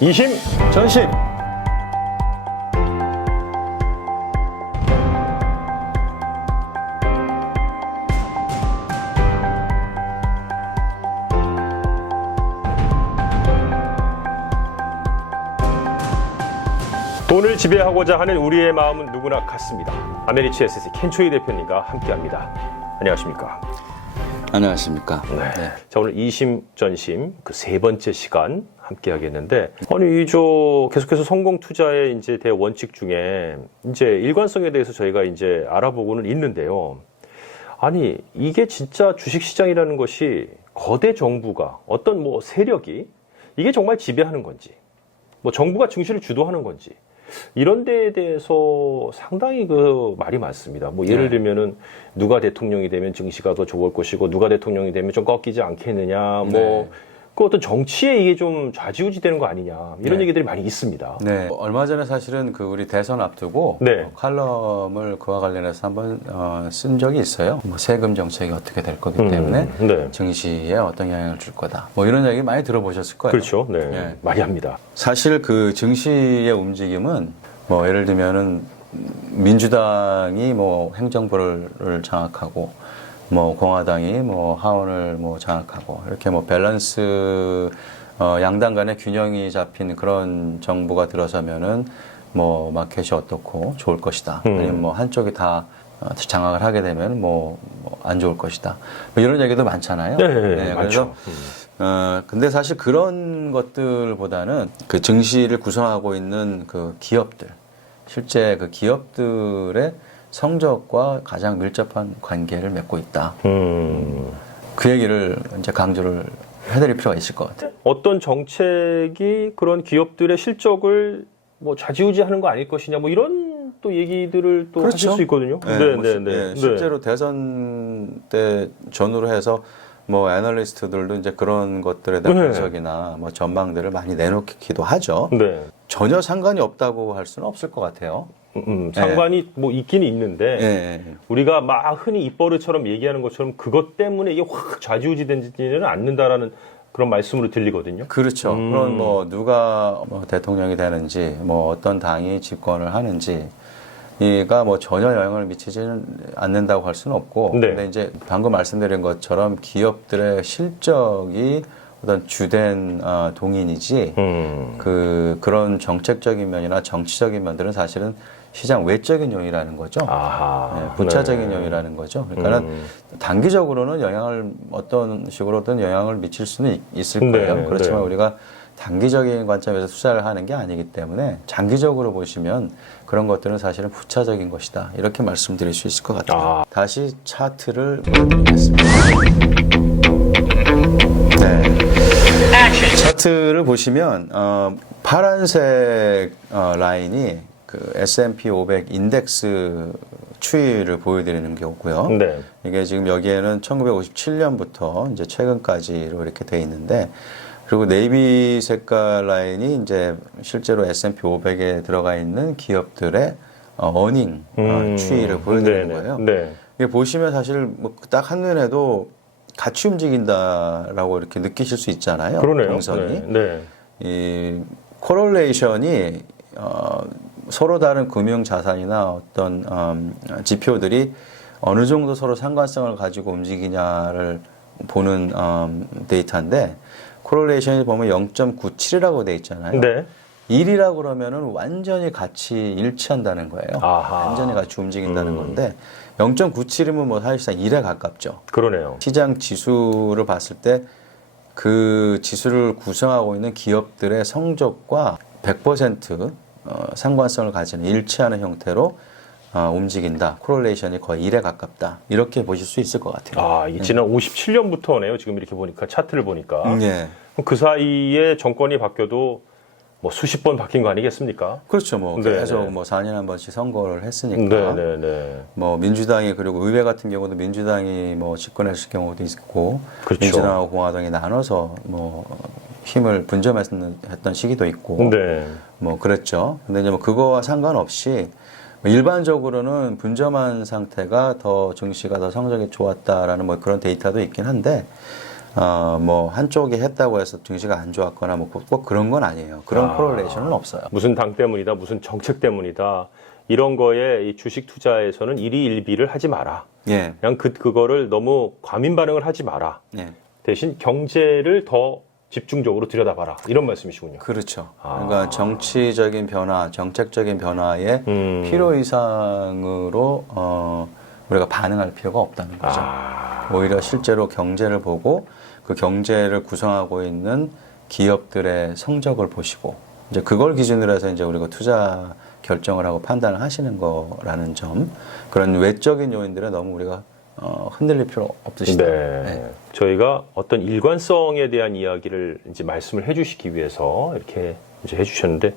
이심 전심. 돈을 지배하고자 하는 우리의 마음은 누구나 같습니다. 아메리치 SC 켄초이 대표님과 함께합니다. 안녕하십니까? 안녕하십니까? 네. 자, 오늘 이심 전심 그 세 번째 시간 함께하겠는데, 아니 저 계속해서 성공 투자의 이제 대원칙 중에 이제 일관성에 대해서 저희가 이제 알아보고는 있는데요. 아니 이게 진짜 주식시장이라는 것이 거대 정부가 어떤 뭐 세력이 이게 정말 지배하는 건지, 뭐 정부가 증시를 주도하는 건지. 이런 데에 대해서 상당히 그 말이 많습니다. 뭐 예를 들면은 누가 대통령이 되면 증시가 더 좋을 것이고 누가 대통령이 되면 좀 꺾이지 않겠느냐. 뭐 그 어떤 정치에 이게 좀 좌지우지되는 거 아니냐. 이런 얘기들이 많이 있습니다. 네. 얼마 전에 사실은 그 우리 대선 앞두고 칼럼을 그와 관련해서 한번 쓴 적이 있어요. 뭐 세금 정책이 어떻게 될 거기 때문에 증시에 어떤 영향을 줄 거다. 뭐 이런 얘기 많이 들어보셨을 거예요. 그렇죠. 네. 많이 합니다. 사실 그 증시의 움직임은 뭐 예를 들면은 민주당이 뭐 행정부를 장악하고 뭐 공화당이 뭐 하원을 뭐 장악하고 이렇게 뭐 밸런스 양당 간의 균형이 잡힌 그런 정부가 들어서면은 뭐 마켓이 어떻고 좋을 것이다. 아니면 뭐 한쪽이 다 장악을 하게 되면 뭐 안 좋을 것이다. 뭐 이런 얘기도 많잖아요. 네, 많죠. 그래서 근데 사실 그런 것들보다는 그 증시를 구성하고 있는 그 기업들, 실제 그 기업들의 성적과 가장 밀접한 관계를 맺고 있다. 그 얘기를 이제 강조를 해드릴 필요가 있을 것 같아요. 어떤 정책이 그런 기업들의 실적을 뭐 좌지우지하는 거 아닐 것이냐, 뭐 이런 또 얘기들을 또 하실 수 있거든요. 실제로 대선 때 전후로 해서 뭐 애널리스트들도 이제 그런 것들에 대한 분석이나 뭐 전망들을 많이 내놓기도 하죠. 전혀 상관이 없다고 할 수는 없을 것 같아요. 상관이 뭐 있긴 있는데 우리가 막 흔히 입버릇처럼 얘기하는 것처럼 그것 때문에 이게 확 좌지우지되지는 않는다라는 그런 말씀으로 들리거든요. 그렇죠. 그런 뭐 누가 뭐 대통령이 되는지 뭐 어떤 당이 집권을 하는지 이가 뭐 전혀 영향을 미치지는 않는다고 할 수는 없고 근데 이제 방금 말씀드린 것처럼 기업들의 실적이 어떤 주된 동인이지 그런 정책적인 면이나 정치적인 면들은 사실은 시장 외적인 요인이라는 거죠. 부차적인 요인이라는 거죠. 그러니까는 단기적으로는 영향을 어떤 식으로든 영향을 미칠 수는 있을 거예요. 그렇지만 우리가 단기적인 관점에서 투자를 하는 게 아니기 때문에 장기적으로 보시면 그런 것들은 사실은 부차적인 것이다. 이렇게 말씀드릴 수 있을 것 같아요. 다시 차트를 보여드리겠습니다. 차트를 보시면 파란색 라인이 그 S&P 500 인덱스 추이를 보여드리는 거고요. 이게 지금 여기에는 1957년부터 이제 최근까지로 이렇게 돼 있는데, 그리고 네이비 색깔 라인이 이제 실제로 S&P 500에 들어가 있는 기업들의 어닝 추이를 보여드리는 거예요. 이게 보시면 사실 뭐 딱 한눈에도 같이 움직인다라고 이렇게 느끼실 수 있잖아요. 동선이. 이 코럴레이션이 서로 다른 금융 자산이나 어떤 지표들이 어느 정도 서로 상관성을 가지고 움직이냐를 보는 데이터인데, 코럴레이션이 보면 0.97이라고 돼 있잖아요. 1이라고 그러면은 완전히 같이 일치한다는 거예요. 완전히 같이 움직인다는 건데 0.97이면 뭐 사실상 1에 가깝죠. 그러네요. 시장 지수를 봤을 때 그 지수를 구성하고 있는 기업들의 성적과 100% 상관성을 가지는 일치하는 형태로 움직인다. 코럴레이션이 거의 1에 가깝다. 이렇게 보실 수 있을 것 같아요. 지난 57년부터네요. 지금 이렇게 보니까 차트를 보니까. 그 사이에 정권이 바뀌어도 뭐 수십 번 바뀐 거 아니겠습니까? 그렇죠. 뭐 계속 뭐 4년에 한 번씩 선거를 했으니까. 뭐 민주당이, 그리고 의회 같은 경우도 민주당이 뭐 집권했을 경우도 있고, 민주당하고 공화당이 나눠서 뭐 힘을 분점했던 시기도 있고, 뭐 그랬죠. 근데 이제 뭐 그거와 상관없이 일반적으로는 분점한 상태가 더 증시가 더 성적이 좋았다라는 뭐 그런 데이터도 있긴 한데, 뭐 한쪽이 했다고 해서 증시가 안 좋았거나 뭐 꼭 그런 건 아니에요. 그런 코럴레이션은 없어요. 무슨 당 때문이다, 무슨 정책 때문이다. 이런 거에 이 주식 투자에서는 일희일비를 하지 마라. 예. 그냥 그거를 너무 과민 반응을 하지 마라. 예. 대신 경제를 더 집중적으로 들여다봐라. 이런 말씀이시군요. 그렇죠. 그러니까 정치적인 변화, 정책적인 변화에 필요 이상으로 우리가 반응할 필요가 없다는 거죠. 오히려 실제로 경제를 보고 그 경제를 구성하고 있는 기업들의 성적을 보시고 이제 그걸 기준으로 해서 이제 우리가 투자 결정을 하고 판단을 하시는 거라는 점, 그런 외적인 요인들은 너무 우리가 흔들릴 필요 없으시다. 네. 네. 저희가 어떤 일관성에 대한 이야기를 이제 말씀을 해주시기 위해서 이렇게 이제 해주셨는데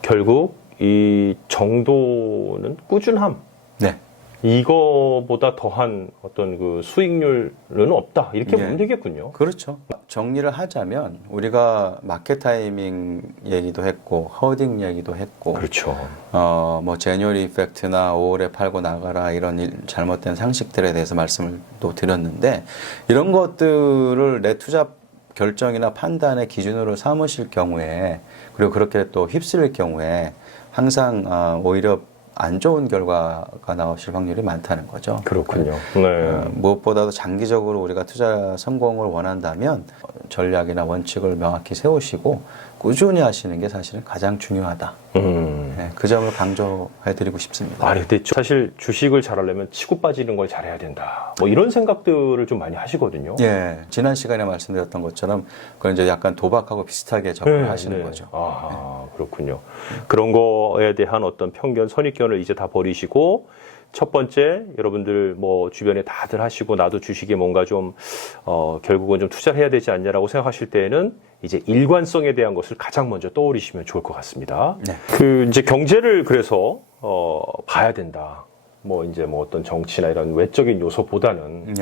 결국 이 정도는 꾸준함. 네. 이거보다 더한 어떤 그 수익률은 없다. 이렇게 보면 되겠군요. 그렇죠. 정리를 하자면 우리가 마켓 타이밍 얘기도 했고 허딩 얘기도 했고 그렇죠. 뭐 제뉴얼 이펙트나 5월에 팔고 나가라 이런 잘못된 상식들에 대해서 말씀을 또 드렸는데 이런 것들을 내 투자 결정이나 판단의 기준으로 삼으실 경우에 그리고 그렇게 또 휩쓸릴 경우에 항상 오히려 안 좋은 결과가 나오실 확률이 많다는 거죠. 그렇군요. 네. 무엇보다도 장기적으로 우리가 투자 성공을 원한다면 전략이나 원칙을 명확히 세우시고 꾸준히 하시는 게 사실은 가장 중요하다. 네, 그 점을 강조해드리고 싶습니다. 아니, 근데 사실 주식을 잘하려면 치고 빠지는 걸 잘해야 된다. 뭐 이런 생각들을 좀 많이 하시거든요. 예, 지난 시간에 말씀드렸던 것처럼 그건 이제 약간 도박하고 비슷하게 접근을 하시는 거죠. 그렇군요. 그런 거에 대한 어떤 편견, 선입견을 이제 다 버리시고 첫 번째, 여러분들 뭐 주변에 다들 하시고 나도 주식에 뭔가 좀 결국은 좀 투자를 해야 되지 않냐라고 생각하실 때에는 이제 일관성에 대한 것을 가장 먼저 떠올리시면 좋을 것 같습니다. 네. 그 이제 경제를 그래서 봐야 된다. 뭐 이제 뭐 어떤 정치나 이런 외적인 요소보다는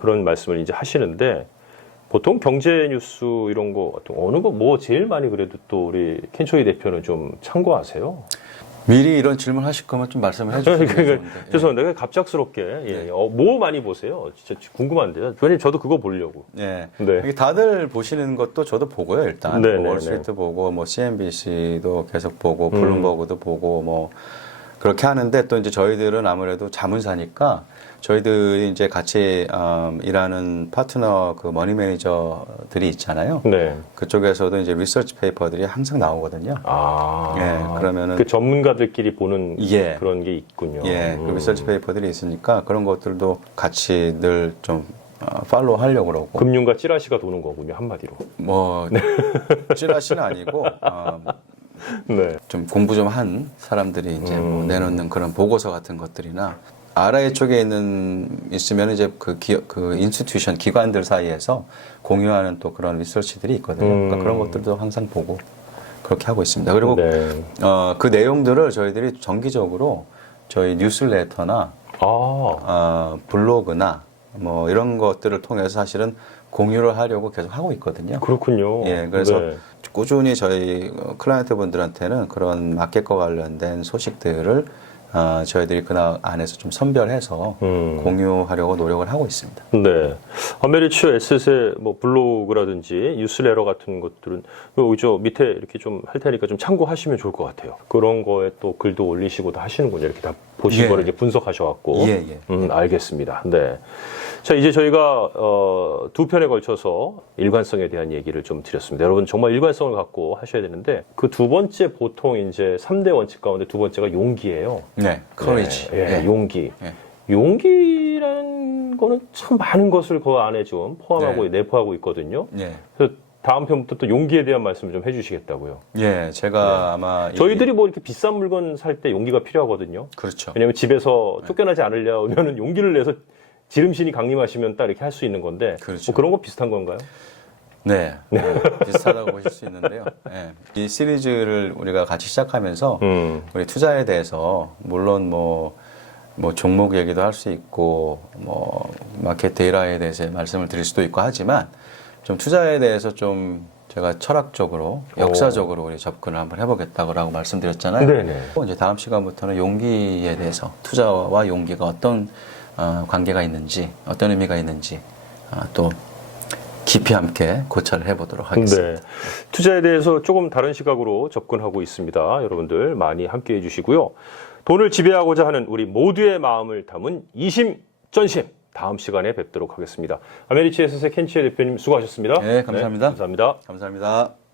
그런 말씀을 이제 하시는데 보통 경제 뉴스 이런 거 어느 거 뭐 제일 많이 그래도 또 우리 켄초이 대표는 좀 참고하세요? 미리 이런 질문 하실 거면 좀 말씀을 해주시면 좋은데. 죄송합니다. 갑작스럽게. 뭐 많이 보세요? 진짜 궁금한데요. 왜냐면 저도 그거 보려고. 네. 다들 보시는 것도 저도 보고요, 일단. 뭐 월스트리트 보고, 뭐 CNBC도 계속 보고, 블룸버그도 보고, 뭐 그렇게 하는데 또 이제 저희들은 아무래도 자문사니까 저희들이 이제 같이 일하는 파트너 그 머니 매니저들이 있잖아요. 네. 그쪽에서도 이제 리서치 페이퍼들이 항상 나오거든요. 그러면은 그 전문가들끼리 보는 그런 게 있군요. 그 리서치 페이퍼들이 있으니까 그런 것들도 같이 늘 좀 팔로우 하려고 그러고. 금융과 찌라시가 도는 거군요, 한마디로. 뭐 찌라시는 아니고 좀 공부 좀 한 사람들이 이제 뭐 내놓는 그런 보고서 같은 것들이나 RI 쪽에 있으면 이제 그 인스티튜션 기관들 사이에서 공유하는 또 그런 리서치들이 있거든요. 그러니까 그런 것들도 항상 보고 그렇게 하고 있습니다. 그리고 그 내용들을 저희들이 정기적으로 저희 뉴스레터나 블로그나 뭐 이런 것들을 통해서 사실은 공유를 하려고 계속 하고 있거든요. 그렇군요. 그래서 꾸준히 저희 클라이언트 분들한테는 그런 마켓과 관련된 소식들을 저희들이 그 안에서 좀 선별해서 공유하려고 노력을 하고 있습니다. 네. 아메리츠 에셋의 뭐 블로그라든지 뉴스레터 같은 것들은 저 밑에 이렇게 좀 할 테니까 좀 참고하시면 좋을 것 같아요. 그런 거에 또 글도 올리시고도 하시는군요. 이렇게 다 보신 거를 이제 분석하셔갖고. 알겠습니다. 네. 자, 이제 저희가 두 편에 걸쳐서 일관성에 대한 얘기를 좀 드렸습니다. 여러분 정말 일관성을 갖고 하셔야 되는데 그 두 번째 보통 이제 3대 원칙 가운데 두 번째가 용기예요. 네, courage. 용기. 용기라는 거는 참 많은 것을 그 안에 좀 포함하고 내포하고 있거든요. 그래서 다음 편부터 또 용기에 대한 말씀을 좀 해주시겠다고요. 제가 아마 저희들이 뭐 이렇게 비싼 물건 살 때 용기가 필요하거든요. 그렇죠. 왜냐하면 집에서 쫓겨나지 않으려면은 용기를 내서 지름신이 강림하시면 딱 이렇게 할 수 있는 건데 뭐 그런 거 비슷한 건가요? 네, 비슷하다고 보실 수 있는데요. 이 시리즈를 우리가 같이 시작하면서 우리 투자에 대해서 물론 뭐 종목 얘기도 할 수 있고 뭐 마켓 데이터에 대해서 말씀을 드릴 수도 있고 하지만 좀 투자에 대해서 좀 제가 철학적으로 역사적으로 우리 접근을 한번 해보겠다고 말씀드렸잖아요. 네네. 이제 다음 시간부터는 용기에 대해서 투자와 용기가 어떤 관계가 있는지, 어떤 의미가 있는지, 또 깊이 함께 고찰을 해보도록 하겠습니다. 네. 투자에 대해서 조금 다른 시각으로 접근하고 있습니다. 여러분들 많이 함께해 주시고요. 돈을 지배하고자 하는 우리 모두의 마음을 담은 이심전심 다음 시간에 뵙도록 하겠습니다. 아메리치 에셋의 켄치의 대표님 수고하셨습니다. 네, 감사합니다. 네, 감사합니다. 감사합니다.